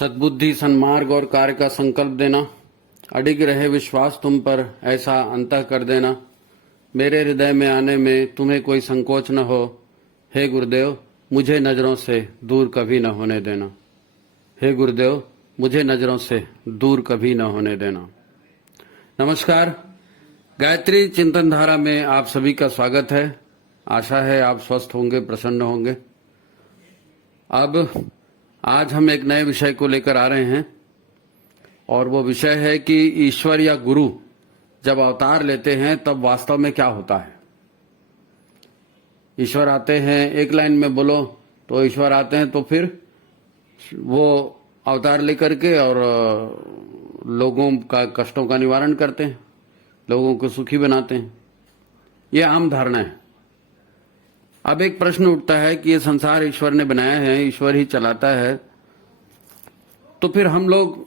सद्बुद्धि, सन्मार्ग और कार्य का संकल्प देना, अडिग रहे विश्वास तुम पर, ऐसा अंतः कर देना। मेरे हृदय में आने में तुम्हें कोई संकोच न हो। हे गुरुदेव, मुझे नजरों से दूर कभी न होने देना। हे गुरुदेव, मुझे नजरों से दूर कभी न होने देना। नमस्कार, गायत्री चिंतन धारा में आप सभी का स्वागत है। आशा है आप स्वस्थ होंगे, प्रसन्न होंगे। अब आज हम एक नए विषय को लेकर आ रहे हैं और वो विषय है कि ईश्वर या गुरु जब अवतार लेते हैं तब वास्तव में क्या होता है। ईश्वर आते हैं, एक लाइन में बोलो तो ईश्वर आते हैं तो फिर वो अवतार लेकर के और लोगों का कष्टों का निवारण करते हैं, लोगों को सुखी बनाते हैं। ये आम धारणा है। अब एक प्रश्न उठता है कि ये संसार ईश्वर ने बनाया है, ईश्वर ही चलाता है, तो फिर हम लोग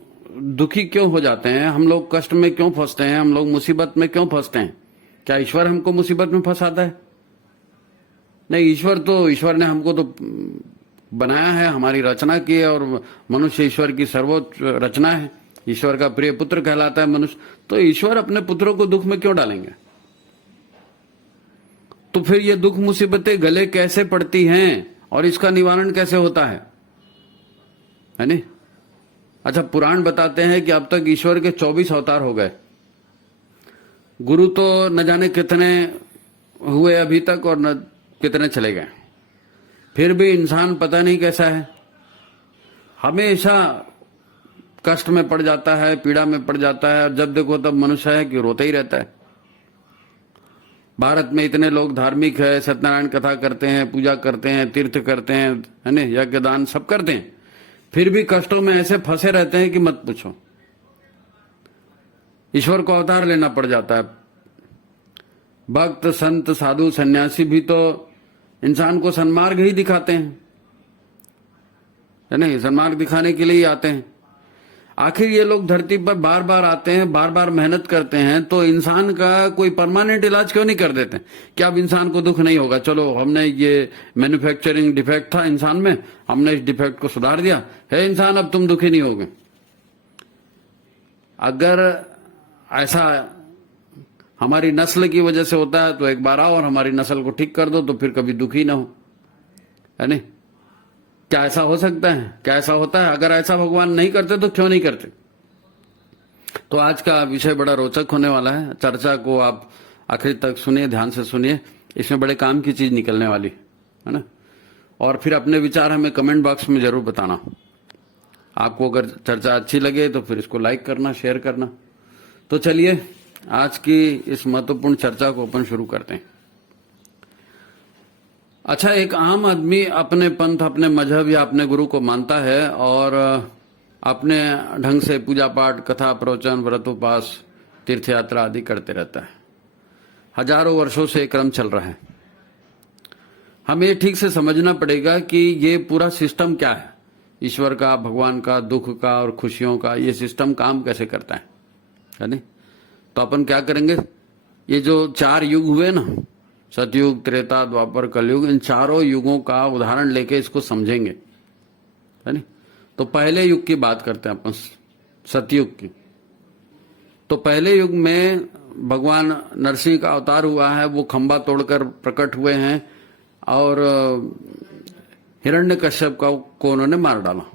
दुखी क्यों हो जाते हैं, हम लोग कष्ट में क्यों फंसते हैं, हम लोग मुसीबत में क्यों फंसते हैं? क्या ईश्वर हमको मुसीबत में फंसाता है? नहीं, ईश्वर ने हमको तो बनाया है, हमारी रचना की है और मनुष्य ईश्वर की सर्वोच्च रचना है। ईश्वर का प्रिय पुत्र कहलाता है मनुष्य। तो ईश्वर अपने पुत्रों को दुख में क्यों डालेंगे? तो फिर ये दुख मुसीबतें गले कैसे पड़ती हैं और इसका निवारण कैसे होता है नहीं? अच्छा, पुराण बताते हैं कि अब तक ईश्वर के 24 अवतार हो गए। गुरु तो न जाने कितने हुए अभी तक और न कितने चले गए। फिर भी इंसान पता नहीं कैसा है, हमेशा कष्ट में पड़ जाता है, पीड़ा में पड़ जाता है और जब देखो तब मनुष्य है कि रोता ही रहता है। भारत में इतने लोग धार्मिक है, सत्यनारायण कथा करते हैं, पूजा करते हैं, तीर्थ करते हैं, है ना, यज्ञ दान सब करते हैं, फिर भी कष्टों में ऐसे फंसे रहते हैं कि मत पूछो। ईश्वर को अवतार लेना पड़ जाता है। भक्त, संत, साधु, सन्यासी भी तो इंसान को सन्मार्ग ही दिखाते हैं, है नहीं? सन्मार्ग दिखाने के लिए ही आते हैं। आखिर ये लोग धरती पर बार बार आते हैं, बार बार मेहनत करते हैं, तो इंसान का कोई परमानेंट इलाज क्यों नहीं कर देते कि अब इंसान को दुख नहीं होगा? चलो, हमने ये मैन्युफैक्चरिंग डिफेक्ट था इंसान में, हमने इस डिफेक्ट को सुधार दिया है, इंसान अब तुम दुखी नहीं होगे। अगर ऐसा हमारी नस्ल की वजह से होता है तो एक बार आओ और हमारी नस्ल को ठीक कर दो, तो फिर कभी दुखी ना हो, है नहीं? क्या ऐसा हो सकता है? क्या ऐसा होता है? अगर ऐसा भगवान नहीं करते तो क्यों नहीं करते? तो आज का विषय बड़ा रोचक होने वाला है। चर्चा को आप आखिर तक सुनिए, ध्यान से सुनिए, इसमें बड़े काम की चीज निकलने वाली है ना। और फिर अपने विचार हमें कमेंट बॉक्स में जरूर बताना। आपको अगर चर्चा अच्छी लगे तो फिर इसको लाइक करना, शेयर करना। तो चलिए आज की इस महत्वपूर्ण चर्चा को अपन शुरू करते हैं। अच्छा, एक आम आदमी अपने पंथ, अपने मजहब या अपने गुरु को मानता है और अपने ढंग से पूजा पाठ, कथा, प्रवचन, व्रत, उपवास, तीर्थ यात्रा आदि करते रहता है। हजारों वर्षों से क्रम चल रहा है। हमें ठीक से समझना पड़ेगा कि ये पूरा सिस्टम क्या है, ईश्वर का, भगवान का, दुख का और खुशियों का, ये सिस्टम काम कैसे करता है नहीं? तो अपन क्या करेंगे, ये जो 4 युग हुए ना, सतयुग, त्रेता, द्वापर, कलयुग, इन चारों युगों का उदाहरण लेके इसको समझेंगे, है नहीं? तो पहले युग की बात करते हैं अपन, सतयुग की। तो पहले युग में भगवान नरसिंह का अवतार हुआ है, वो खंबा तोड़कर प्रकट हुए हैं और हिरण्यकश्यप को उन्होंने मार डाला।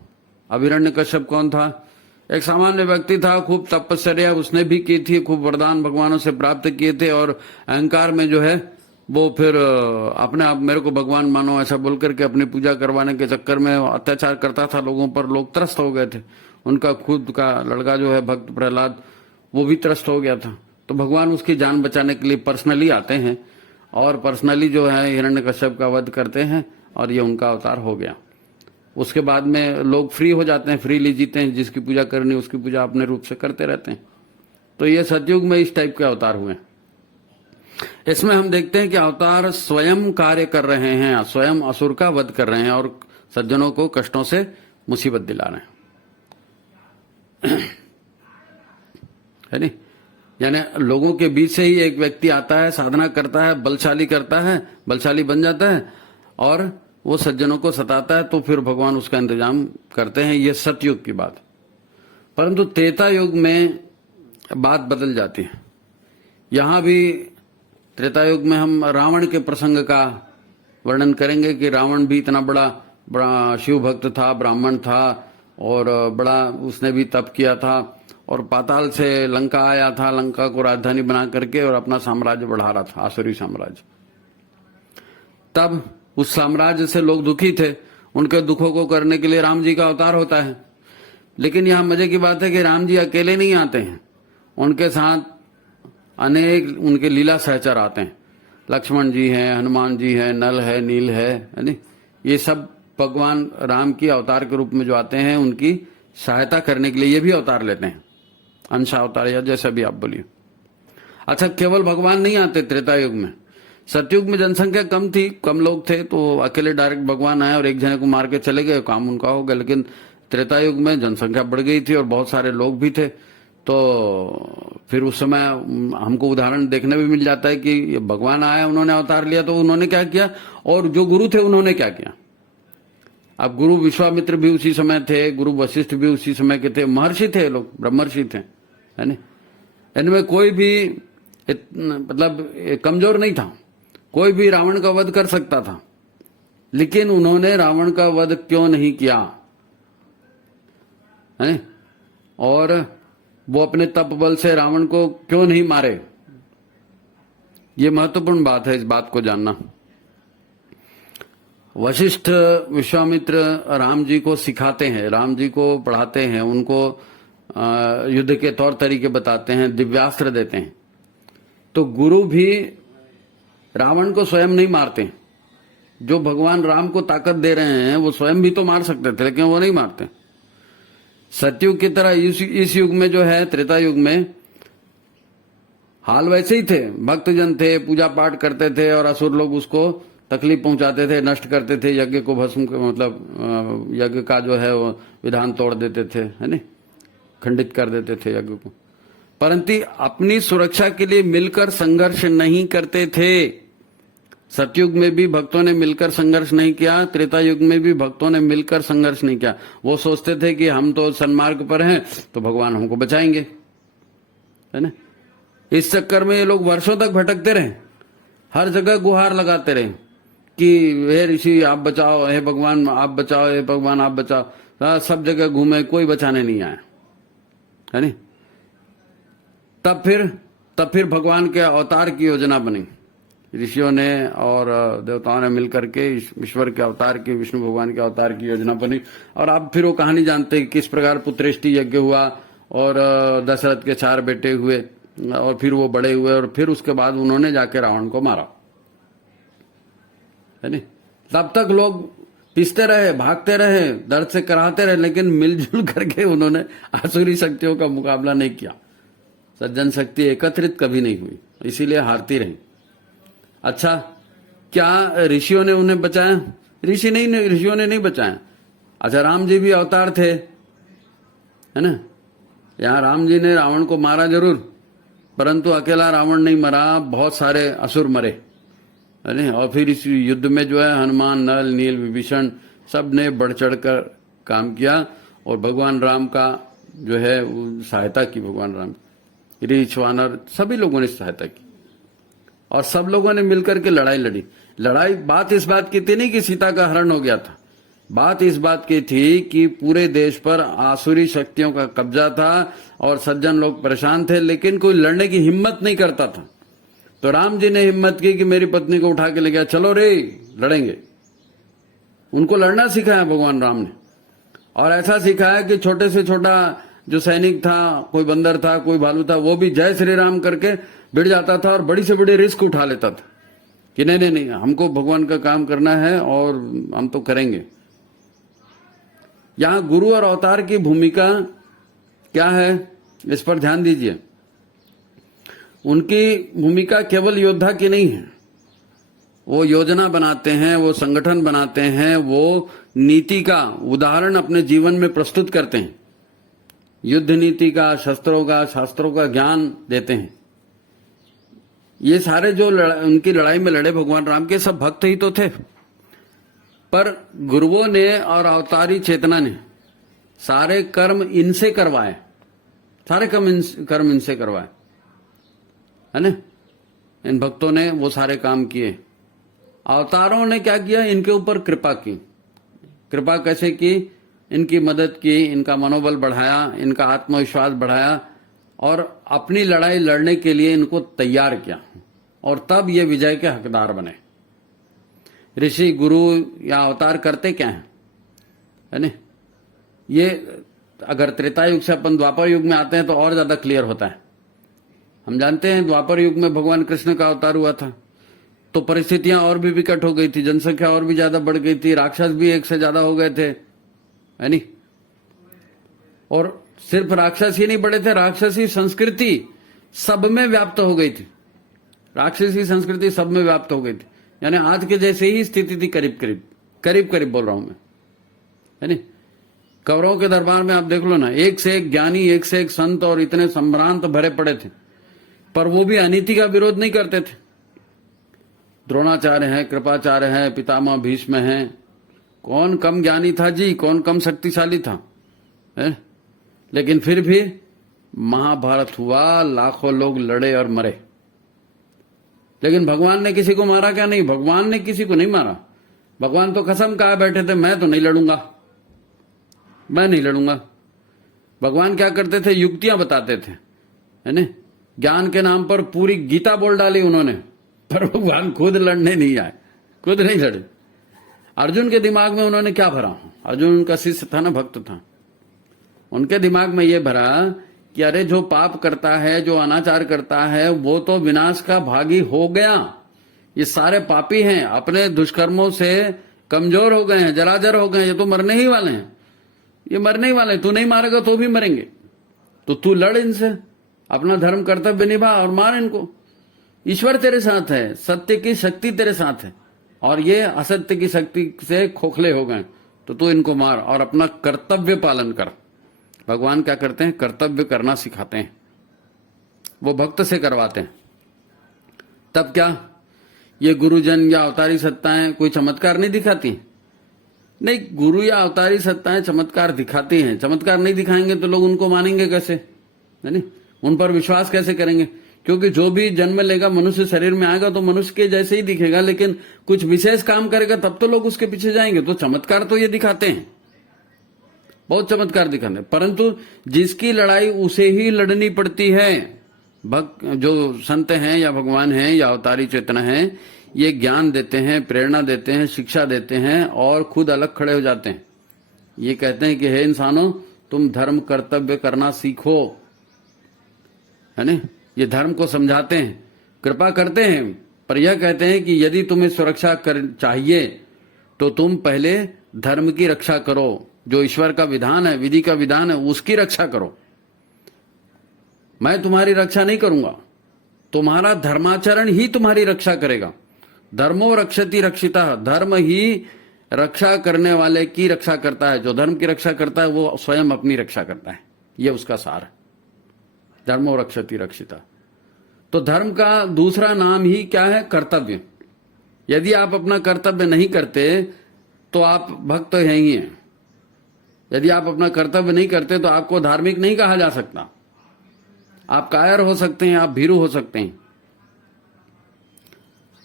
अब हिरण्यकश्यप कौन था? एक सामान्य व्यक्ति था, खूब तपस्या उसने भी की थी, खूब वरदान भगवानों से प्राप्त किए थे और अहंकार में जो है वो फिर अपने आप मेरे को भगवान मानो ऐसा बोल करके अपनी पूजा करवाने के चक्कर में अत्याचार करता था लोगों पर। लोग त्रस्त हो गए थे। उनका खुद का लड़का जो है भक्त प्रहलाद, वो भी त्रस्त हो गया था। तो भगवान उसकी जान बचाने के लिए पर्सनली आते हैं और पर्सनली जो है हिरण्यकश्यप का वध करते हैं और ये उनका अवतार हो गया। उसके बाद में लोग फ्री हो जाते हैं, फ्रीली जीते हैं, जिसकी पूजा करनी उसकी पूजा अपने रूप से करते रहते हैं। तो ये सतयुग में इस टाइप के अवतार हुए। इसमें हम देखते हैं कि अवतार स्वयं कार्य कर रहे हैं, स्वयं असुर का वध कर रहे हैं और सज्जनों को कष्टों से मुसीबत दिला रहे हैं, है नहीं? यानी लोगों के बीच से ही एक व्यक्ति आता है, साधना करता है, बलशाली करता है, बलशाली बन जाता है और वो सज्जनों को सताता है तो फिर भगवान उसका इंतजाम करते हैं। ये सतयुग की बात। परंतु त्रेता युग में बात बदल जाती है। यहां भी त्रेता युग में हम रावण के प्रसंग का वर्णन करेंगे कि रावण भी इतना बड़ा शिव भक्त था, ब्राह्मण था और बड़ा उसने भी तप किया था और पाताल से लंका आया था, लंका को राजधानी बना करके और अपना साम्राज्य बढ़ा रहा था, आसुरी साम्राज्य। तब उस साम्राज्य से लोग दुखी थे, उनके दुखों को करने के लिए राम जी का अवतार होता है। लेकिन यहां मजे की बात है कि राम जी अकेले नहीं आते हैं, उनके साथ अनेक उनके लीला सहचर आते हैं। लक्ष्मण जी हैं, हनुमान जी हैं, नल है, नील है नहीं, ये सब भगवान राम की अवतार के रूप में जो आते हैं उनकी सहायता करने के लिए ये भी अवतार लेते हैं, अंशा अवतार या जैसा भी आप बोलिए। अच्छा, केवल भगवान नहीं आते त्रेता युग में। सतयुग में जनसंख्या कम थी, कम लोग थे, तो अकेले डायरेक्ट भगवान आए और एक जने को मार के चले गए, काम उनका हो गया। लेकिन त्रेता युग में जनसंख्या बढ़ गई थी और बहुत सारे लोग भी थे, तो फिर उस समय हमको उदाहरण देखने भी मिल जाता है कि भगवान आया, उन्होंने अवतार लिया, तो उन्होंने क्या किया और जो गुरु थे उन्होंने क्या किया। अब गुरु विश्वामित्र भी उसी समय थे, गुरु वशिष्ठ भी उसी समय के थे, महर्षि थे लोग, ब्रह्मर्षि थे, है ना। इनमें कोई भी मतलब कमजोर नहीं था, कोई भी रावण का वध कर सकता था, लेकिन उन्होंने रावण का वध क्यों नहीं किया, है? और वो अपने तप बल से रावण को क्यों नहीं मारे, ये महत्वपूर्ण बात है, इस बात को जानना। वशिष्ठ विश्वामित्र राम जी को सिखाते हैं, राम जी को पढ़ाते हैं, उनको युद्ध के तौर तरीके बताते हैं, दिव्यास्त्र देते हैं। तो गुरु भी रावण को स्वयं नहीं मारते, जो भगवान राम को ताकत दे रहे हैं वो स्वयं भी तो मार सकते थे, लेकिन वो नहीं मारते। सतयुग की तरह इस युग में जो है, त्रेता युग में हाल वैसे ही थे, भक्तजन थे, पूजा पाठ करते थे और असुर लोग उसको तकलीफ पहुंचाते थे, नष्ट करते थे, यज्ञ को भस्म, मतलब यज्ञ का जो है वो विधान तोड़ देते थे, है ना, खंडित कर देते थे यज्ञ को। परंतु अपनी सुरक्षा के लिए मिलकर संघर्ष नहीं करते थे। सतयुग में भी भक्तों ने मिलकर संघर्ष नहीं किया, त्रेता युग में भी भक्तों ने मिलकर संघर्ष नहीं किया। वो सोचते थे कि हम तो सन्मार्ग पर हैं तो भगवान हमको बचाएंगे, है ना। इस चक्कर में ये लोग वर्षों तक भटकते रहे, हर जगह गुहार लगाते रहे कि हे ऋषि आप बचाओ, हे भगवान आप बचाओ, हे भगवान आप बचाओ। सब जगह घूमे, कोई बचाने नहीं आया, है नहीं। तब फिर भगवान के अवतार की योजना बनी, ऋषियों ने और देवताओं ने मिलकर के ईश्वर के अवतार की, विष्णु भगवान के अवतार की योजना बनी। और आप फिर वो कहानी जानते हैं किस प्रकार पुत्रेष्टि यज्ञ हुआ और दशरथ के 4 बेटे हुए और फिर वो बड़े हुए और फिर उसके बाद उन्होंने जाके रावण को मारा, है नहीं। तब तक लोग पिसते रहे, भागते रहे, दर्द से कराहते रहे, लेकिन मिलजुल करके उन्होंने आसुरी शक्तियों का मुकाबला नहीं किया। सज्जन शक्ति एकत्रित कभी नहीं हुई, इसीलिए हारती रही। अच्छा, क्या ऋषियों ने उन्हें बचाया? ऋषियों ने नहीं बचाया। अच्छा, राम जी भी अवतार थे, है ना। यहाँ राम जी ने रावण को मारा जरूर, परंतु अकेला रावण नहीं मरा, बहुत सारे असुर मरे, है ना। और फिर इस युद्ध में जो है हनुमान, नल, नील, विभीषण सब ने बढ़ चढ़ कर काम किया और भगवान राम का जो है सहायता की। भगवान राम, रीछ, वानर, सभी लोगों ने सहायता की और सब लोगों ने मिलकर के लड़ाई लड़ी। बात इस बात की थी नहीं कि सीता का हरण हो गया था, बात इस बात की थी कि पूरे देश पर आसुरी शक्तियों का कब्जा था और सज्जन लोग परेशान थे, लेकिन कोई लड़ने की हिम्मत नहीं करता था। तो राम जी ने हिम्मत की कि मेरी पत्नी को उठा के ले गया, चलो रे लड़ेंगे। उनको लड़ना सिखाया भगवान राम ने, और ऐसा सिखाया कि छोटे से छोटा जो सैनिक था, कोई बंदर था, कोई भालू था, वो भी जय श्री राम करके भिड़ जाता था और बड़ी से बड़ी रिस्क उठा लेता था कि नहीं, हमको भगवान का काम करना है और हम तो करेंगे। यहां गुरु और अवतार की भूमिका क्या है, इस पर ध्यान दीजिए। उनकी भूमिका केवल योद्धा की नहीं है, वो योजना बनाते हैं, वो संगठन बनाते हैं, वो नीति का उदाहरण अपने जीवन में प्रस्तुत करते हैं, युद्ध नीति का, शस्त्रों का, शास्त्रों का ज्ञान देते हैं। ये सारे जो उनकी लड़ाई में लड़े भगवान राम के, सब भक्त ही तो थे। पर गुरुओं ने और अवतारी चेतना ने सारे कर्म इनसे करवाए, सारे कर्म इनसे करवाए, है ना। इन भक्तों ने वो सारे काम किए। अवतारों ने क्या किया? इनके ऊपर कृपा की। कृपा कैसे की? इनकी मदद की, इनका मनोबल बढ़ाया, इनका आत्मविश्वास बढ़ाया और अपनी लड़ाई लड़ने के लिए इनको तैयार किया, और तब ये विजय के हकदार बने। ऋषि, गुरु या अवतार करते क्या है ना? ये अगर त्रेता युग से अपन द्वापर युग में आते हैं तो और ज्यादा क्लियर होता है। हम जानते हैं द्वापर युग में भगवान कृष्ण का अवतार हुआ था तो परिस्थितियां और भी विकट हो गई थी, जनसंख्या और भी ज्यादा बढ़ गई थी, राक्षस भी एक से ज्यादा हो गए थे, है नहीं। और सिर्फ राक्षस ही नहीं बढ़े थे, राक्षसी संस्कृति सब में व्याप्त हो गई थी। राक्षसी संस्कृति सब में व्याप्त हो गई थी, यानी आज के जैसे ही स्थिति थी, करीब करीब बोल रहा हूं मैं, है नहीं। कौरवों के दरबार में आप देख लो ना, एक से एक ज्ञानी, एक से एक संत और इतने संभ्रांत भरे पड़े थे, पर वो भी अनीति का विरोध नहीं करते थे। द्रोणाचार्य हैं, कृपाचार्य हैं, पितामह भीष्म हैं, कौन कम ज्ञानी था जी, कौन कम शक्तिशाली था, है? लेकिन फिर भी महाभारत हुआ, लाखों लोग लड़े और मरे, लेकिन भगवान ने किसी को मारा क्या? नहीं, भगवान ने किसी को नहीं मारा। भगवान तो कसम खाए बैठे थे, मैं तो नहीं लड़ूंगा, मैं नहीं लड़ूंगा। भगवान क्या करते थे? युक्तियां बताते थे, है ना। ज्ञान के नाम पर पूरी गीता बोल डाली उन्होंने, पर भगवान खुद लड़ने नहीं आए, खुद नहीं लड़े। अर्जुन के दिमाग में उन्होंने क्या भरा? अर्जुन उनका शिष्य था ना, भक्त था, उनके दिमाग में ये भरा कि अरे जो पाप करता है, जो अनाचार करता है, वो तो विनाश का भागी हो गया। ये सारे पापी हैं, अपने दुष्कर्मों से कमजोर हो गए हैं, जराजर हो गए हैं, ये तो मरने ही वाले हैं, ये मरने ही वाले हैं। तू नहीं मारेगा तो भी मरेंगे, तो तू लड़ इनसे, अपना धर्म कर्तव्य निभा और मार इनको। ईश्वर तेरे साथ है, सत्य की शक्ति तेरे साथ है, और ये असत्य की शक्ति से खोखले हो गए, तो तू इनको मार और अपना कर्तव्य पालन कर। भगवान क्या करते हैं? कर्तव्य करना सिखाते हैं, वो भक्त से करवाते हैं। तब क्या ये गुरुजन या अवतारी सत्ताएं कोई चमत्कार नहीं दिखाती? नहीं, गुरु या अवतारी सत्ताएं चमत्कार दिखाती हैं। चमत्कार नहीं दिखाएंगे तो लोग उनको मानेंगे कैसे, है नहीं, उन पर विश्वास कैसे करेंगे? क्योंकि जो भी जन्म लेगा, मनुष्य शरीर में आएगा तो मनुष्य के जैसे ही दिखेगा, लेकिन कुछ विशेष काम करेगा तब तो लोग उसके पीछे जाएंगे। तो चमत्कार तो ये दिखाते हैं, बहुत चमत्कार दिखाते हैं, परंतु जिसकी लड़ाई उसे ही लड़नी पड़ती है। भक्त जो संत हैं या भगवान हैं या अवतारी चेतना है, ये ज्ञान देते हैं, प्रेरणा देते हैं, शिक्षा देते हैं और खुद अलग खड़े हो जाते हैं। ये कहते हैं कि हे इंसानों, तुम धर्म कर्तव्य करना सीखो, है ना। ये धर्म को समझाते हैं, कृपा करते हैं, पर यह कहते हैं कि यदि तुम्हें सुरक्षा चाहिए तो तुम पहले धर्म की रक्षा करो। जो ईश्वर का विधान है, विधि का विधान है, उसकी रक्षा करो। मैं तुम्हारी रक्षा नहीं करूंगा, तुम्हारा धर्माचरण ही तुम्हारी रक्षा करेगा। धर्मो रक्षति रक्षिता, धर्म ही रक्षा करने वाले की रक्षा करता है। जो धर्म की रक्षा करता है वो स्वयं अपनी रक्षा करता है, ये उसका सार है, धर्मो रक्षति रक्षिता। तो धर्म का दूसरा नाम ही क्या है? कर्तव्य। यदि आप अपना कर्तव्य नहीं करते तो आप भक्त हैं ही हैं। यदि आप अपना कर्तव्य नहीं करते तो आपको धार्मिक नहीं कहा जा सकता। आप कायर हो सकते हैं, आप भीरू हो सकते हैं।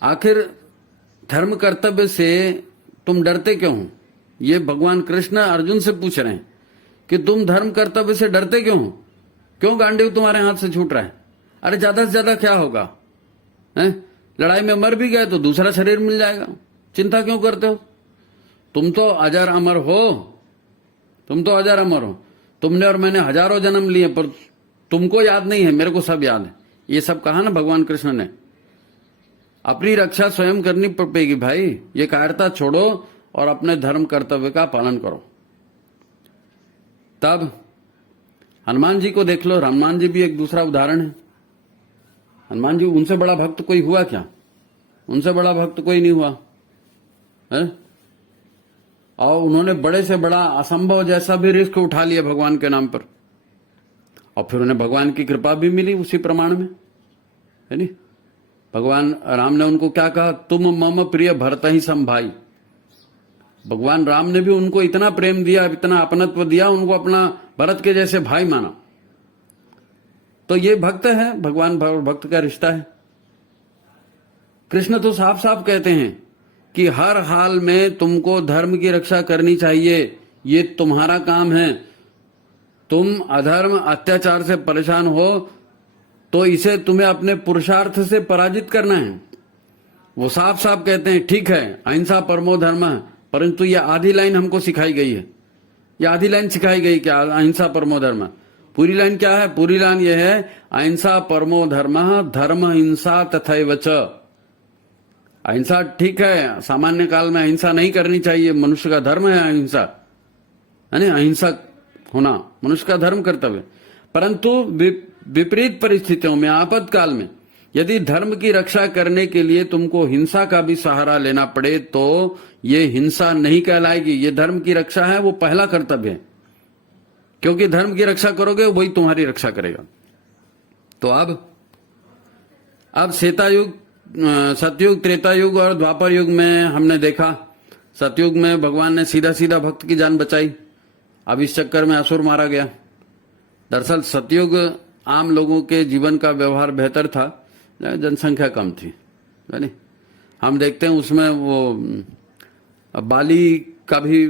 आखिर धर्म कर्तव्य से तुम डरते क्यों हो? ये भगवान कृष्ण अर्जुन से पूछ रहे हैं कि तुम धर्म कर्तव्य से डरते क्यों हो? क्यों गांडीव तुम्हारे हाथ से छूट रहा है? अरे ज्यादा से ज्यादा क्या होगा, है? लड़ाई में मर भी गए तो दूसरा शरीर मिल जाएगा, चिंता क्यों करते हो? तुम तो अजर अमर हो, तुम तो अजर अमर हो। तुमने और मैंने हजारों जन्म लिए, पर तुमको याद नहीं है, मेरे को सब याद है। ये सब कहा ना भगवान कृष्ण ने। अपनी रक्षा स्वयं करनी पड़ेगी भाई। ये कायरता छोड़ो और अपने धर्म कर्तव्य का पालन करो। तब हनुमान जी को देख लो, हनुमान जी भी एक दूसरा उदाहरण है। हनुमान जी, उनसे बड़ा भक्त कोई हुआ क्या? उनसे बड़ा भक्त कोई नहीं हुआ है? और उन्होंने बड़े से बड़ा असंभव जैसा भी रिस्क उठा लिया भगवान के नाम पर, और फिर उन्हें भगवान की कृपा भी मिली उसी प्रमाण में, है नहीं। भगवान राम ने उनको क्या कहा? तुम मम प्रिय भरत ही सम भाई। भगवान राम ने भी उनको इतना प्रेम दिया, इतना अपनत्व दिया, उनको अपना भरत के जैसे भाई माना। तो ये भक्त है, भगवान भक्त का रिश्ता है। कृष्ण तो साफ साफ कहते हैं कि हर हाल में तुमको धर्म की रक्षा करनी चाहिए, ये तुम्हारा काम है। तुम अधर्म अत्याचार से परेशान हो तो इसे तुम्हें अपने पुरुषार्थ से पराजित करना है। वो साफ साफ कहते हैं ठीक है अहिंसा परमो धर्म, परंतु ये आधी लाइन हमको सिखाई गई है। ये आधी लाइन सिखाई गई क्या? अहिंसा परमो धर्म। पूरी लाइन क्या है? पूरी लाइन ये है अहिंसा परमो धर्म, धर्म हिंसा तथैव च। अहिंसा ठीक है, सामान्य काल में अहिंसा नहीं करनी चाहिए, मनुष्य का धर्म है अहिंसा, है ना? अहिंसक होना मनुष्य का धर्म कर्तव्य। परंतु विपरीत परिस्थितियों में, आपातकाल में यदि धर्म की रक्षा करने के लिए तुमको हिंसा का भी सहारा लेना पड़े तो ये हिंसा नहीं कहलाएगी। ये धर्म की रक्षा है, वो पहला कर्तव्य है, क्योंकि धर्म की रक्षा करोगे वही तुम्हारी रक्षा करेगा। तो अब सतयुग, त्रेता युग और द्वापर युग में हमने देखा, सतयुग में भगवान ने सीधा सीधा भक्त की जान बचाई। अब इस चक्कर में असुर मारा गया। दरअसल सतयुग आम लोगों के जीवन का व्यवहार बेहतर था, जनसंख्या कम थी, है नहीं? हम देखते हैं उसमें वो बाली का भी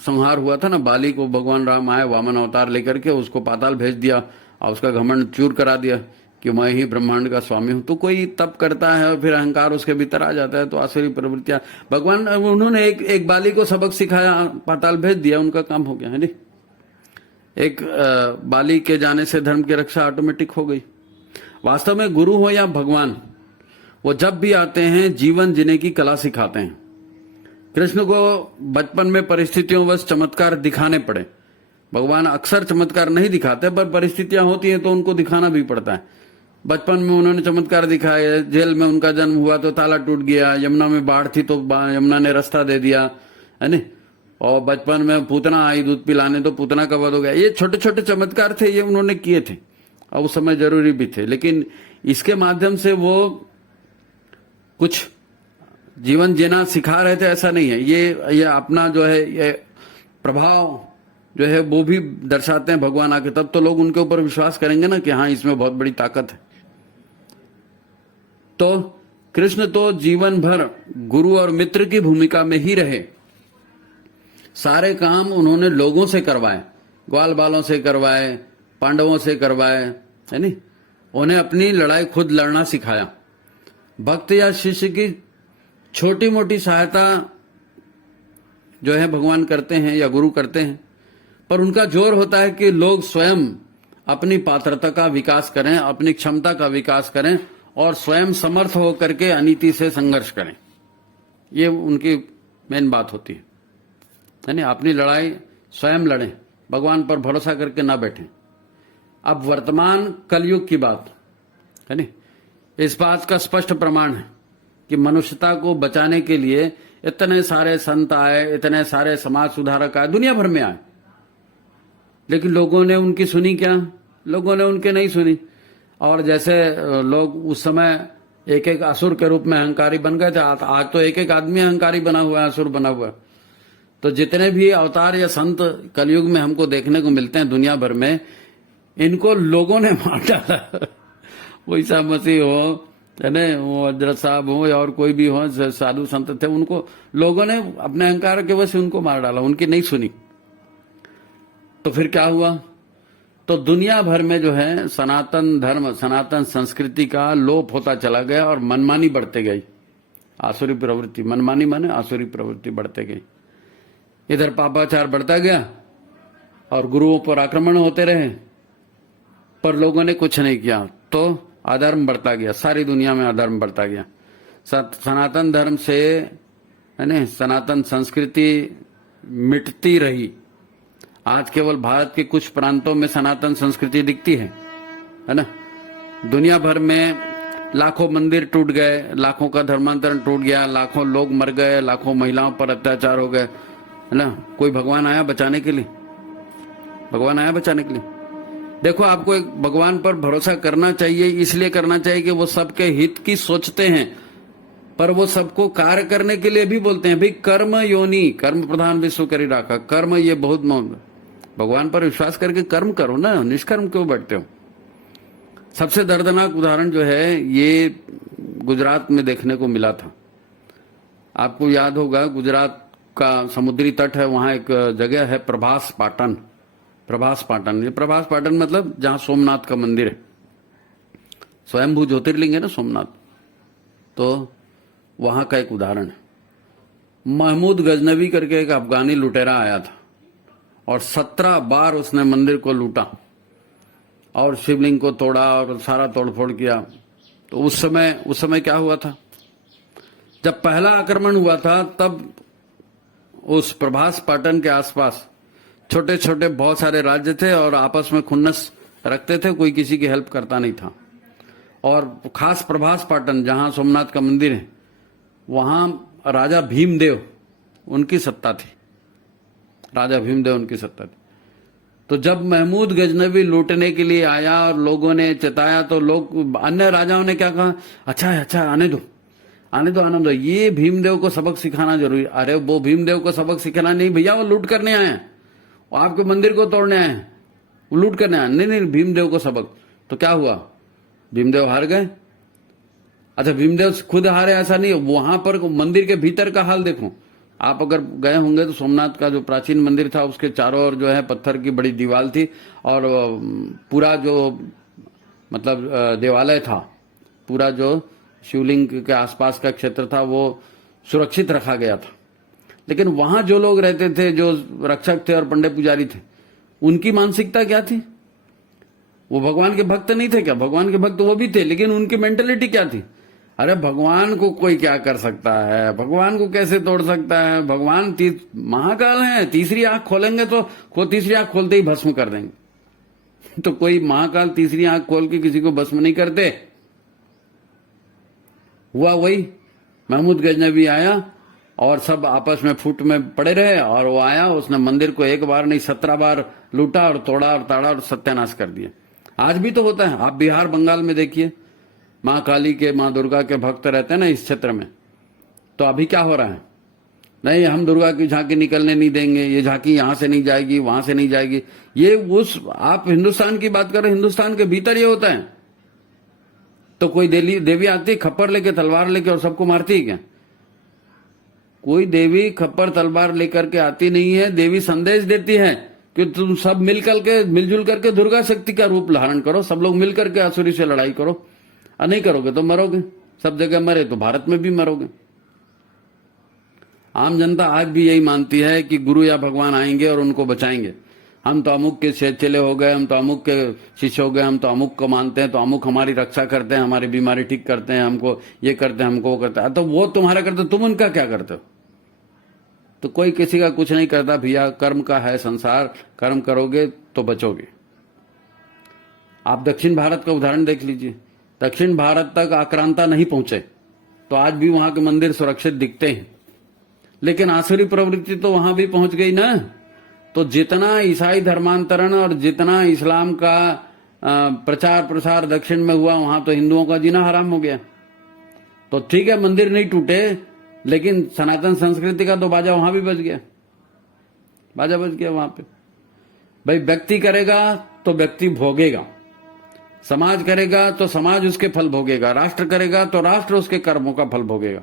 संहार हुआ था ना। बाली को भगवान राम आए वामन अवतार लेकर के, उसको पाताल भेज दिया और उसका घमंड चूर करा दिया कि मैं ही ब्रह्मांड का स्वामी हूं। तो कोई तप करता है और फिर अहंकार उसके भीतर आ जाता है, तो आसुरी प्रवृत्तियां, भगवान उन्होंने एक बाली को सबक सिखाया, पाताल भेज दिया, उनका काम हो गया, है नहीं? एक बाली के जाने से धर्म की रक्षा ऑटोमेटिक हो गई। वास्तव में गुरु हो या भगवान, वो जब भी आते हैं जीवन जीने की कला सिखाते हैं। कृष्ण को बचपन में परिस्थितियों वश चमत्कार दिखाने पड़े। भगवान अक्सर चमत्कार नहीं दिखाते, पर परिस्थितियां होती हैं तो उनको दिखाना भी पड़ता है। बचपन में उन्होंने चमत्कार दिखाए, जेल में उनका जन्म हुआ तो ताला टूट गया, यमुना में बाढ़ थी तो यमुना ने रास्ता दे दिया, है नहीं? और बचपन में पूतना आई दूध पिलाने तो पूतना का वध हो गया। ये छोटे छोटे चमत्कार थे, ये उन्होंने किए थे और उस समय जरूरी भी थे, लेकिन इसके माध्यम से वो कुछ जीवन जीना सिखा रहे थे ऐसा नहीं है। ये अपना जो है ये प्रभाव जो है वो भी दर्शाते हैं भगवान आके, तब तो लोग उनके ऊपर विश्वास करेंगे ना कि हाँ इसमें बहुत बड़ी ताकत है। तो कृष्ण तो जीवन भर गुरु और मित्र की भूमिका में ही रहे। सारे काम उन्होंने लोगों से करवाए, ग्वाल बालों से करवाए, पांडवों से करवाए, है नहीं? उन्हें अपनी लड़ाई खुद लड़ना सिखाया। भक्त या शिष्य की छोटी मोटी सहायता जो है भगवान करते हैं या गुरु करते हैं, पर उनका जोर होता है कि लोग स्वयं अपनी पात्रता का विकास करें, अपनी क्षमता का विकास करें और स्वयं समर्थ होकर के अनीति से संघर्ष करें। ये उनकी मेन बात होती है नहीं? अपनी लड़ाई स्वयं लड़ें, भगवान पर भरोसा करके ना बैठें। अब वर्तमान कलयुग की बात है नहीं, इस बात का स्पष्ट प्रमाण है कि मनुष्यता को बचाने के लिए इतने सारे संत आए, इतने सारे समाज सुधारक आए, दुनिया भर में आए, लेकिन लोगों ने उनकी सुनी क्या? लोगों ने उनके नहीं सुनी। और जैसे लोग उस समय एक एक असुर के रूप में अहंकारी बन गए थे, आज तो एक एक आदमी अहंकारी बना हुआ है, असुर बना हुआ है। तो जितने भी अवतार या संत कलयुग में हमको देखने को मिलते हैं दुनिया भर में, इनको लोगों ने मार डाला। वो ईसा मसीह हो, है ना, वो हजरत साहब हो या और कोई भी हो, साधु संत थे, उनको लोगों ने अपने अहंकार के वजह से उनको मार डाला, उनकी नहीं सुनी। तो फिर क्या हुआ? तो दुनिया भर में जो है सनातन धर्म, सनातन संस्कृति का लोप होता चला गया और मनमानी बढ़ते गई, आसुरी प्रवृत्ति, मनमानी माने आसुरी प्रवृत्ति बढ़ते गई। इधर पापाचार बढ़ता गया और गुरुओं पर आक्रमण होते रहे, पर लोगों ने कुछ नहीं किया, तो अधर्म बढ़ता गया, सारी दुनिया में अधर्म बढ़ता गया। सनातन धर्म से, है ना, सनातन संस्कृति मिटती रही। आज केवल भारत के कुछ प्रांतों में सनातन संस्कृति दिखती है ना? दुनिया भर में लाखों मंदिर टूट गए, लाखों का धर्मांतरण टूट गया, लाखों लोग मर गए, लाखों महिलाओं पर अत्याचार हो गए, है ना? कोई भगवान आया बचाने के लिए? भगवान आया बचाने के लिए? देखो, आपको एक भगवान पर भरोसा करना चाहिए, इसलिए करना चाहिए कि वो सबके हित की सोचते हैं। पर वो सबको कार्य करने के लिए भी बोलते हैं भाई कर्म योनि, कर्म प्रधान विश्व करी राखा, कर्म ये बहुत भगवान पर विश्वास करके कर्म करो ना, निष्कर्म क्यों बैठते हो। सबसे दर्दनाक उदाहरण जो है ये गुजरात में देखने को मिला था। आपको याद होगा गुजरात का समुद्री तट है, वहां एक जगह है प्रभास पाटन। प्रभास पाटन, ये प्रभास पाटन मतलब जहां सोमनाथ का मंदिर है, स्वयंभू ज्योतिर्लिंग है ना सोमनाथ, तो वहां का एक उदाहरण है। महमूद गजनवी करके एक अफगानी लुटेरा आया था और 17 बार उसने मंदिर को लूटा और शिवलिंग को तोड़ा और सारा तोड़फोड़ किया। तो उस समय क्या हुआ था, जब पहला आक्रमण हुआ था तब उस प्रभास पाटन के आसपास छोटे छोटे बहुत सारे राज्य थे और आपस में खुन्नस रखते थे, कोई किसी की हेल्प करता नहीं था। और खास प्रभास पाटन जहां सोमनाथ का मंदिर है, वहां राजा भीमदेव उनकी सत्ता थी, राजा भीमदेव उनकी सत्ता थी। तो जब महमूद गजनवी लूटने के लिए आया और लोगों ने चिताया तो लोग, अन्य राजाओं ने क्या कहा, अच्छा है, अच्छा आने दो आने दो आने दो, ये भीमदेव को सबक सिखाना जरूरी। अरे वो भीमदेव को सबक सिखाना नहीं भैया, वो लूट करने आए हैं, वो आपके मंदिर को तोड़ने आए हैं, वो लूट करने आए। नहीं भीमदेव को सबक। तो क्या हुआ, भीमदेव हार गए। अच्छा भीमदेव खुद हारे ऐसा नहीं, वहां पर मंदिर के भीतर का हाल देखो। आप अगर गए होंगे तो सोमनाथ का जो प्राचीन मंदिर था उसके चारों ओर जो है पत्थर की बड़ी दीवार थी और पूरा जो मतलब देवालय था, पूरा जो शिवलिंग के आसपास का क्षेत्र था वो सुरक्षित रखा गया था। लेकिन वहां जो लोग रहते थे, जो रक्षक थे और पंडित पुजारी थे, उनकी मानसिकता क्या थी, वो भगवान के भक्त नहीं थे क्या, भगवान के भक्त वो भी थे, लेकिन उनकी मेंटेलिटी क्या थी, अरे भगवान को कोई क्या कर सकता है, भगवान को कैसे तोड़ सकता है, भगवान महाकाल है, तीसरी आंख खोलेंगे तो तीसरी आंख खोलते ही भस्म कर देंगे। तो कोई महाकाल तीसरी आंख खोल के किसी को भस्म नहीं करते। हुआ वही, महमूद गजनवी आया और सब आपस में फुट में पड़े रहे और वो आया, उसने मंदिर को एक बार नहीं 17 बार लूटा और तोड़ा और ताड़ा और सत्यानाश कर दिया। आज भी तो होता है, आप बिहार बंगाल में देखिए, माँ काली के, माँ दुर्गा के भक्त रहते हैं ना इस क्षेत्र में, तो अभी क्या हो रहा है, नहीं हम दुर्गा की झांकी निकलने नहीं देंगे, ये झांकी यहां से नहीं जाएगी, वहां से नहीं जाएगी। ये उस, आप हिंदुस्तान की बात करें, हिंदुस्तान के भीतर ये होता है। तो कोई देवी आती खप्पर लेके, तलवार लेके और सबको मारती है क्या, कोई देवी खप्पर तलवार लेकर के आती नहीं है। देवी संदेश देती है कि तुम सब मिलजुल करके दुर्गा शक्ति का रूप धारण करो, सब लोग मिलकर के असुरी से लड़ाई करो, और नहीं करोगे तो मरोगे। सब जगह मरे तो भारत में भी मरोगे। आम जनता आज भी यही मानती है कि गुरु या भगवान आएंगे और उनको बचाएंगे। हम तो अमुक के चेले हो गए, हम तो अमुक के शिष्य हो गए, हम तो अमुक को मानते हैं, तो अमुक हमारी रक्षा करते हैं, हमारी बीमारी ठीक करते हैं, हमको ये करते हैं, हमको वो करते हैं। तो वो तुम्हारा करते, तुम उनका क्या करते हो। तो कोई किसी का कुछ नहीं करता भैया, कर्म का है संसार, कर्म करोगे तो बचोगे। आप दक्षिण भारत का उदाहरण देख लीजिए, दक्षिण भारत तक आक्रांता नहीं पहुंचे तो आज भी वहां के मंदिर सुरक्षित दिखते हैं, लेकिन आसुरी प्रवृत्ति तो वहां भी पहुंच गई ना। तो जितना ईसाई धर्मांतरण और जितना इस्लाम का प्रचार प्रसार दक्षिण में हुआ, वहां तो हिंदुओं का जीना हराम हो गया। तो ठीक है मंदिर नहीं टूटे, लेकिन सनातन संस्कृति का तो बाजा वहां भी बज गया, बाजा बज गया वहां पे। भाई व्यक्ति करेगा तो व्यक्ति भोगेगा, समाज करेगा तो समाज उसके फल भोगेगा, राष्ट्र करेगा तो राष्ट्र उसके कर्मों का फल भोगेगा।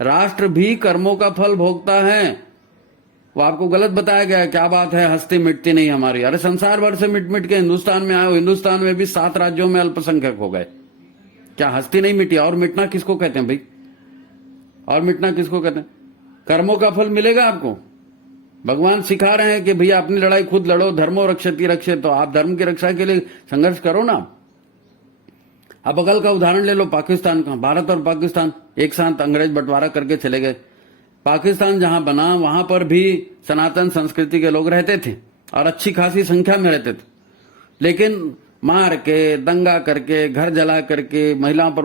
राष्ट्र भी कर्मों का फल भोगता है। वो आपको गलत बताया गया है, क्या बात है हस्ती मिटती नहीं हमारी। अरे संसार भर से मिट मिट के हिंदुस्तान में आए हो, हिंदुस्तान में भी 7 राज्यों में अल्पसंख्यक हो गए, क्या हस्ती नहीं मिटी। और मिटना किसको कहते हैं भाई, और मिटना किसको कहते हैं। कर्मों का फल मिलेगा आपको। भगवान सिखा रहे हैं कि भैया अपनी लड़ाई खुद लड़ो, धर्मो रक्षति रक्षे, तो आप धर्म की रक्षा के लिए संघर्ष करो ना। अब बगल का उदाहरण ले लो, पाकिस्तान का। भारत और पाकिस्तान एक साथ अंग्रेज बंटवारा करके चले गए। पाकिस्तान जहां बना वहां पर भी सनातन संस्कृति के लोग रहते थे और अच्छी खासी संख्या में रहते थे, लेकिन मार के, दंगा करके, घर जला करके, महिलाओं पर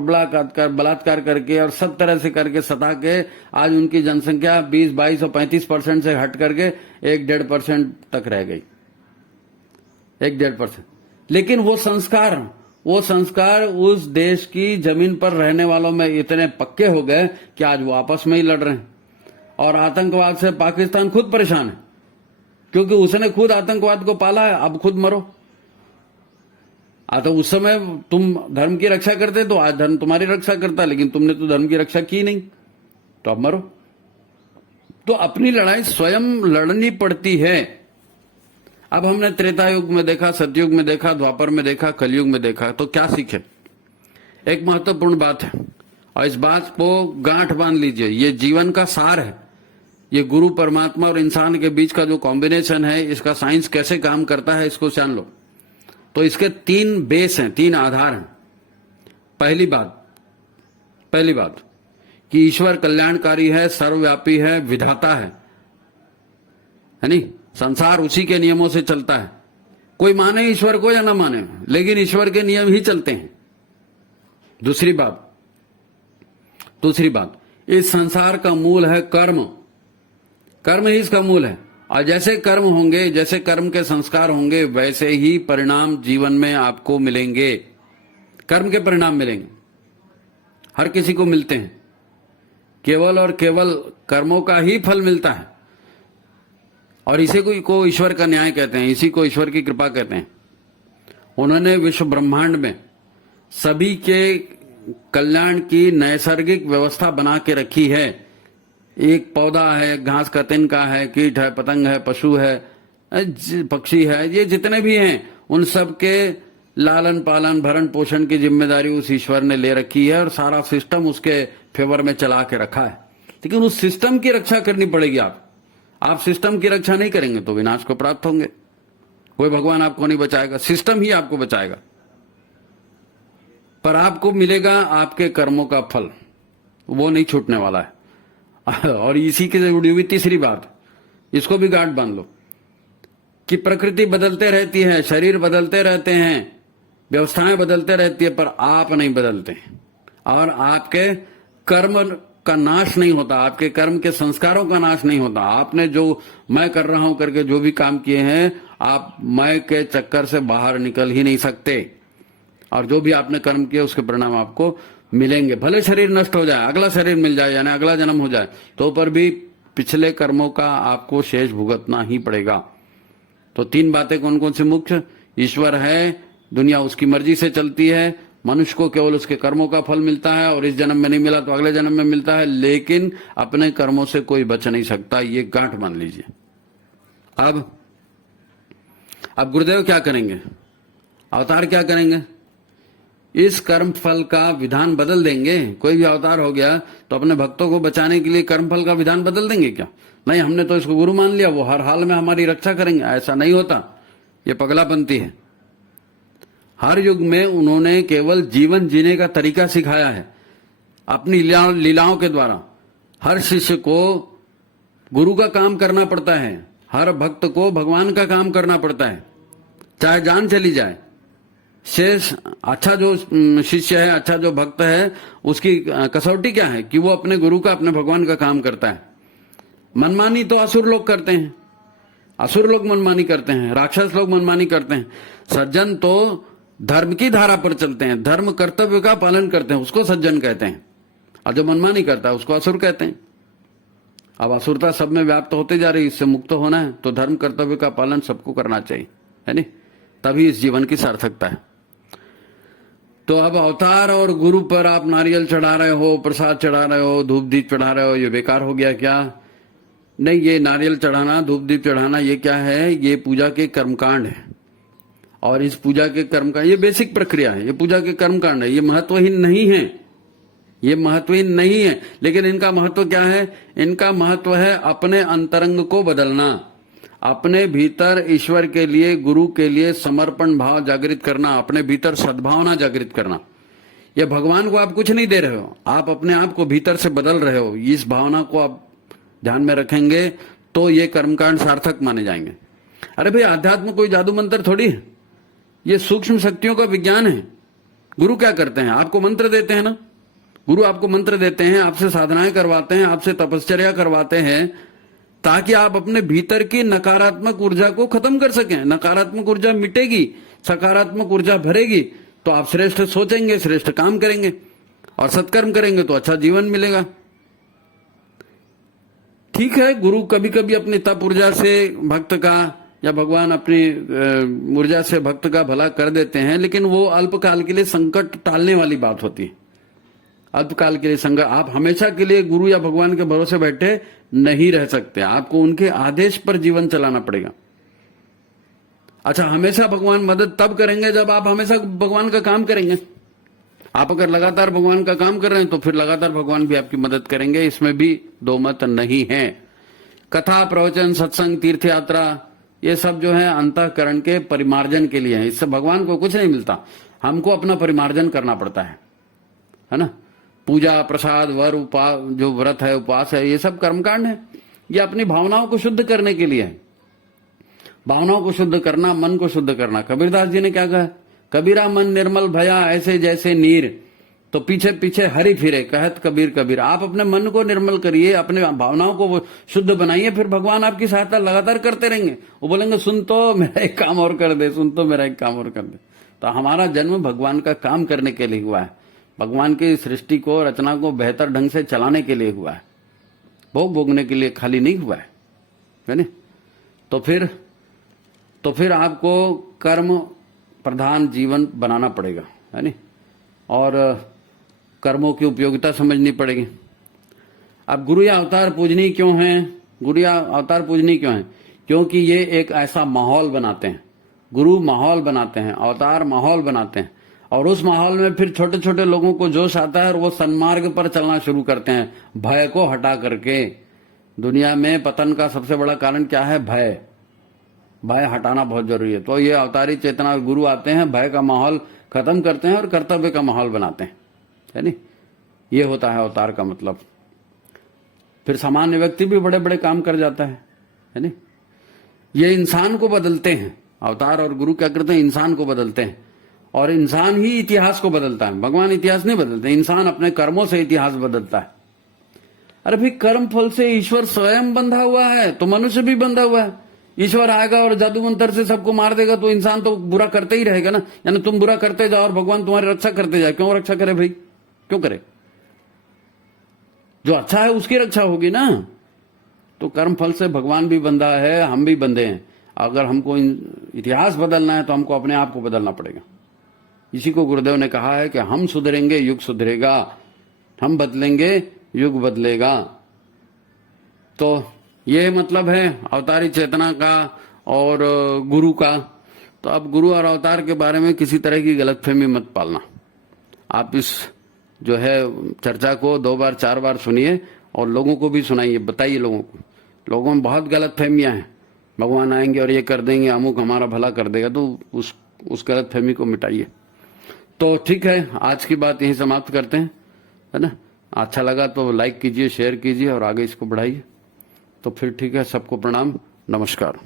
बलात्कार करके और सब तरह से करके सता के आज उनकी जनसंख्या 20, 22 और 35% से हट करके 1-1.5% तक रह गई, 1-1.5%। लेकिन वो संस्कार, वो संस्कार उस देश की जमीन पर रहने वालों में इतने पक्के हो गए कि आज वो आपस में ही लड़ रहे हैं। और आतंकवाद से पाकिस्तान खुद परेशान है, क्योंकि उसने खुद आतंकवाद को पाला है। अब खुद मरो। तो उस समय तुम धर्म की रक्षा करते तो आज धर्म तुम्हारी रक्षा करता, लेकिन तुमने तो धर्म की रक्षा की नहीं, तो अब मरो। तो अपनी लड़ाई स्वयं लड़नी पड़ती है। अब हमने त्रेता युग में देखा, सतयुग में देखा, द्वापर में देखा, कलयुग में देखा, तो क्या सीखे? एक महत्वपूर्ण बात है, और इस बात को गांठ बांध लीजिए, ये जीवन का सार है। ये गुरु परमात्मा और इंसान के बीच का जो कॉम्बिनेशन है, इसका साइंस कैसे काम करता है इसको जान लो। तो इसके 3 बेस हैं, 3 आधार हैं। पहली बात कि ईश्वर कल्याणकारी है, सर्वव्यापी है, विधाता है नहीं? संसार उसी के नियमों से चलता है। कोई माने ईश्वर को या ना माने, लेकिन ईश्वर के नियम ही चलते हैं। दूसरी बात, इस संसार का मूल है कर्म ही इसका मूल है। और जैसे कर्म होंगे, जैसे कर्म के संस्कार होंगे, वैसे ही परिणाम जीवन में आपको मिलेंगे। कर्म के परिणाम मिलेंगे, हर किसी को मिलते हैं। केवल और केवल कर्मों का ही फल मिलता है, और इसी को ईश्वर का न्याय कहते हैं, इसी को ईश्वर की कृपा कहते हैं। उन्होंने विश्व ब्रह्मांड में सभी के कल्याण की नैसर्गिक व्यवस्था बना के रखी है। एक पौधा है, घास का तिनका है, कीट है, पतंग है, पशु है, पक्षी है, ये जितने भी हैं, उन सब के लालन पालन भरण पोषण की जिम्मेदारी उस ईश्वर ने ले रखी है, और सारा सिस्टम उसके फेवर में चला के रखा है। लेकिन उस सिस्टम की रक्षा करनी पड़ेगी। आप सिस्टम की रक्षा नहीं करेंगे तो विनाश को प्राप्त होंगे। कोई भगवान आपको नहीं बचाएगा, सिस्टम ही आपको बचाएगा। पर आपको मिलेगा आपके कर्मों का फल, वो नहीं छूटने वाला है। और इसी के जुड़ी हुई तीसरी बात, इसको भी गांठ बांध लो कि प्रकृति बदलते रहती है, शरीर बदलते रहते हैं, व्यवस्थाएं बदलते रहती है, पर आप नहीं बदलते। और आपके कर्म का नाश नहीं होता, आपके कर्म के संस्कारों का नाश नहीं होता। आपने जो मैं कर रहा हूं करके जो भी काम किए हैं, आप मैं के चक्कर से बाहर निकल ही नहीं सकते। और जो भी आपने कर्म किया उसके परिणाम आपको मिलेंगे। भले शरीर नष्ट हो जाए, अगला शरीर मिल जाए, यानी अगला जन्म हो जाए, तो पर भी पिछले कर्मों का आपको शेष भुगतना ही पड़ेगा। तो 3 बातें कौन कौन सी मुख्य? ईश्वर है, दुनिया उसकी मर्जी से चलती है, मनुष्य को केवल उसके कर्मों का फल मिलता है, और इस जन्म में नहीं मिला तो अगले जन्म में मिलता है, लेकिन अपने कर्मों से कोई बच नहीं सकता। ये गांठ मान लीजिए। अब गुरुदेव क्या करेंगे? अवतार क्या करेंगे? इस कर्म फल का विधान बदल देंगे? कोई भी अवतार हो गया तो अपने भक्तों को बचाने के लिए कर्म फल का विधान बदल देंगे क्या? नहीं, हमने तो इसको गुरु मान लिया, वो हर हाल में हमारी रक्षा करेंगे। ऐसा नहीं होता, ये पगलापंती है। हर युग में उन्होंने केवल जीवन जीने का तरीका सिखाया है अपनी लीलाओं के द्वारा। हर शिष्य को गुरु का काम करना पड़ता है, हर भक्त को भगवान का काम करना पड़ता है, चाहे जान चली जाए। शेष अच्छा जो शिष्य है, अच्छा जो भक्त है, उसकी कसौटी क्या है कि वो अपने गुरु का, अपने भगवान का काम करता है। मनमानी तो असुर लोग करते हैं, असुर लोग मनमानी करते हैं, राक्षस लोग मनमानी करते हैं। सज्जन तो धर्म की धारा पर चलते हैं, धर्म कर्तव्य का पालन करते हैं, उसको सज्जन कहते हैं। और जो मनमानी करता है उसको असुर कहते हैं। अब असुरता सब में व्याप्त होते जा रही, इससे मुक्त होना है तो धर्म कर्तव्य का पालन सबको करना चाहिए, है नहीं? तभी इस जीवन की सार्थकता है। तो अब अवतार और गुरु पर आप नारियल चढ़ा रहे हो, प्रसाद चढ़ा रहे हो, धूप दीप चढ़ा रहे हो, ये बेकार हो गया क्या? नहीं, ये नारियल चढ़ाना, धूप दीप चढ़ाना, ये क्या है? ये पूजा के कर्मकांड है। और इस पूजा के कर्मकांड, ये बेसिक प्रक्रिया है, ये पूजा के कर्मकांड है। ये महत्वहीन नहीं है, ये महत्वहीन नहीं है। लेकिन इनका महत्व क्या है? इनका महत्व है अपने अंतरंग को बदलना, अपने भीतर ईश्वर के लिए, गुरु के लिए समर्पण भाव जागृत करना, अपने भीतर सद्भावना जागृत करना। ये भगवान को आप कुछ नहीं दे रहे हो, आप अपने आप को भीतर से बदल रहे हो। इस भावना को आप ध्यान में रखेंगे तो ये कर्मकांड सार्थक माने जाएंगे। अरे भाई, अध्यात्म कोई जादू मंत्र थोड़ी है, ये सूक्ष्म शक्तियों का विज्ञान है। गुरु क्या करते हैं? आपको मंत्र देते हैं ना, गुरु आपको मंत्र देते हैं, आपसे साधनाएं करवाते हैं, आपसे तपश्चर्या करवाते हैं, ताकि आप अपने भीतर की नकारात्मक ऊर्जा को खत्म कर सकें। नकारात्मक ऊर्जा मिटेगी, सकारात्मक ऊर्जा भरेगी, तो आप श्रेष्ठ सोचेंगे, श्रेष्ठ काम करेंगे और सत्कर्म करेंगे तो अच्छा जीवन मिलेगा। ठीक है, गुरु कभी कभी अपनी तप ऊर्जा से भक्त का या भगवान अपनी ऊर्जा से भक्त का भला कर देते हैं, लेकिन वो अल्पकाल के लिए संकट टालने वाली बात होती है। अल्पकाल के लिए संकट, आप हमेशा के लिए गुरु या भगवान के भरोसे बैठे नहीं रह सकते, आपको उनके आदेश पर जीवन चलाना पड़ेगा। अच्छा, हमेशा भगवान मदद तब करेंगे जब आप हमेशा भगवान का काम करेंगे। आप अगर लगातार भगवान का काम कर रहे हैं तो फिर लगातार भगवान भी आपकी मदद करेंगे, इसमें भी दो मत नहीं है। कथा, प्रवचन, सत्संग, तीर्थ यात्रा, ये सब जो है अंतःकरण के परिमार्जन के लिए है, इससे भगवान को कुछ नहीं मिलता, हमको अपना परिमार्जन करना पड़ता है ना। पूजा, प्रसाद, वर, जो व्रत है, उपवास है, ये सब कर्मकांड है, ये अपनी भावनाओं को शुद्ध करने के लिए है। भावनाओं को शुद्ध करना, मन को शुद्ध करना। कबीरदास जी ने क्या कहा, कबीरा मन निर्मल भया ऐसे जैसे नीर, तो पीछे पीछे हरि फिरे कहत कबीर कबीर। आप अपने मन को निर्मल करिए, अपने भावनाओं को शुद्ध बनाइए, फिर भगवान आपकी सहायता लगातार करते रहेंगे। वो बोलेंगे सुन तो मेरा एक काम और कर दे, सुन तो मेरा एक काम और कर दे। तो हमारा जन्म भगवान का काम करने के लिए हुआ है, भगवान की सृष्टि को, रचना को बेहतर ढंग से चलाने के लिए हुआ है, भोग भोगने के लिए खाली नहीं हुआ है ना। तो फिर आपको कर्म प्रधान जीवन बनाना पड़ेगा, है नी, और कर्मों की उपयोगिता समझनी पड़ेगी। अब गुरु या अवतार पूजनीय क्यों हैं? गुरु या अवतार पूजनीय क्यों हैं? क्योंकि ये एक ऐसा माहौल बनाते हैं। गुरु माहौल बनाते हैं, अवतार माहौल बनाते हैं, और उस माहौल में फिर छोटे छोटे लोगों को जोश आता है और वो सन्मार्ग पर चलना शुरू करते हैं, भय को हटा करके। दुनिया में पतन का सबसे बड़ा कारण क्या है? भय। भय हटाना बहुत जरूरी है। तो ये अवतारी चेतना गुरु आते हैं, भय का माहौल खत्म करते हैं और कर्तव्य का माहौल बनाते हैं, है नी। ये होता है अवतार का मतलब। फिर सामान्य व्यक्ति भी बड़े बड़े काम कर जाता है नी। ये इंसान को बदलते हैं, अवतार और गुरु क्या करते हैं? इंसान को बदलते हैं, और इंसान ही इतिहास को बदलता है। भगवान इतिहास नहीं बदलते, इंसान अपने कर्मों से इतिहास बदलता है। अरे भाई, कर्म फल से ईश्वर स्वयं बंधा हुआ है, तो मनुष्य भी बंधा हुआ है। ईश्वर आएगा और जादू मंत्र से सबको मार देगा तो इंसान तो बुरा करते ही रहेगा ना। यानी तुम बुरा करते जाओ और भगवान तुम्हारी रक्षा करते जाए। क्यों रक्षा करे भाई? क्यों करे? जो अच्छा है उसकी रक्षा होगी ना। तो कर्म फल से भगवान भी बंधा है, हम भी बंधे हैं। अगर हमको इतिहास बदलना है तो हमको अपने आप को बदलना पड़ेगा। इसी को गुरुदेव ने कहा है कि हम सुधरेंगे युग सुधरेगा, हम बदलेंगे युग बदलेगा। तो ये मतलब है अवतारी चेतना का और गुरु का। तो अब गुरु और अवतार के बारे में किसी तरह की गलतफहमी मत पालना। आप इस जो है चर्चा को 2 बार 4 बार सुनिए और लोगों को भी सुनाइए, बताइए लोगों को। लोगों में बहुत गलतफहमियां हैं, भगवान आएंगे और ये कर देंगे, अमुक हमारा भला कर देगा, तो उस गलतफहमी को मिटाइए। तो ठीक है, आज की बात यहीं समाप्त करते हैं, है ना। अच्छा लगा तो लाइक कीजिए, शेयर कीजिए और आगे इसको बढ़ाइए। तो फिर ठीक है, सबको प्रणाम, नमस्कार।